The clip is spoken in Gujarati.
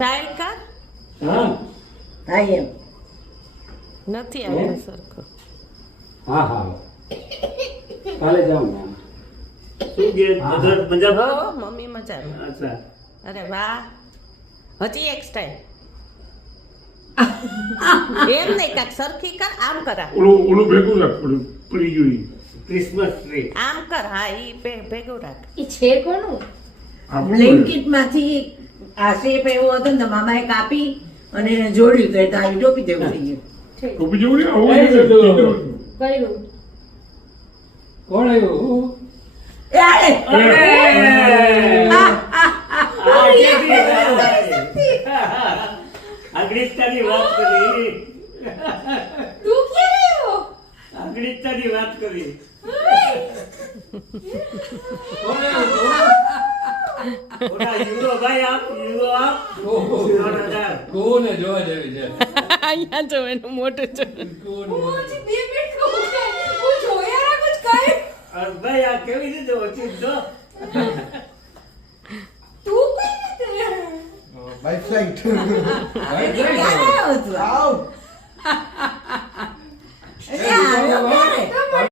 ટ્રાયલ કર. હા હા એમ નથી આવતો સરખો. હા હા કાલે જાઉં ને શું કે બધા મજામાં? હો મમ્મી મજામાં. અચ્છા અરે વાહ, હજી એક સ્ટાઈલ. એમ નહીં, કાક સરખી કર, આમ કર, આ. ઓલું ભેગું રાખ પડી ગયું ઈ. Christmas tree. આમ કર, હા ઈ ભેગું રાખ. એ છે કોનું આપણું બ્લેન્કેટ માંથી આ શેપ એવો હતો ને તો મામાએ કાપી અને એને જોડ્યું તો એટલે આવી ટોપી જેવું થઈ ગયું ટોપી જેવું ને આવું કઈ નથી. લીધું? કયું કોણ આવ્યું? એ આડે અગ્નિસ્તાની વાત કરી. તું ક્યારે આવ્યો અગ્નિસ્તાની વાત કરી. કોણ આવ્યું? ઓલા યુરો ભાઈ આપ, યુરો આપ. ઓહો. 3,000. કોને જોવા જેવી છે? અહીંયા જો એનું મોટું જો. કોણ? બે મિનિટ કહું કે હું જોયા રાખું જ કાંઈ અરે ભાઈ આ કેવી રીતે ઓછી જો. તું કઈ રીતે બાઇક ફ્લાઇટ ભાઈ જાય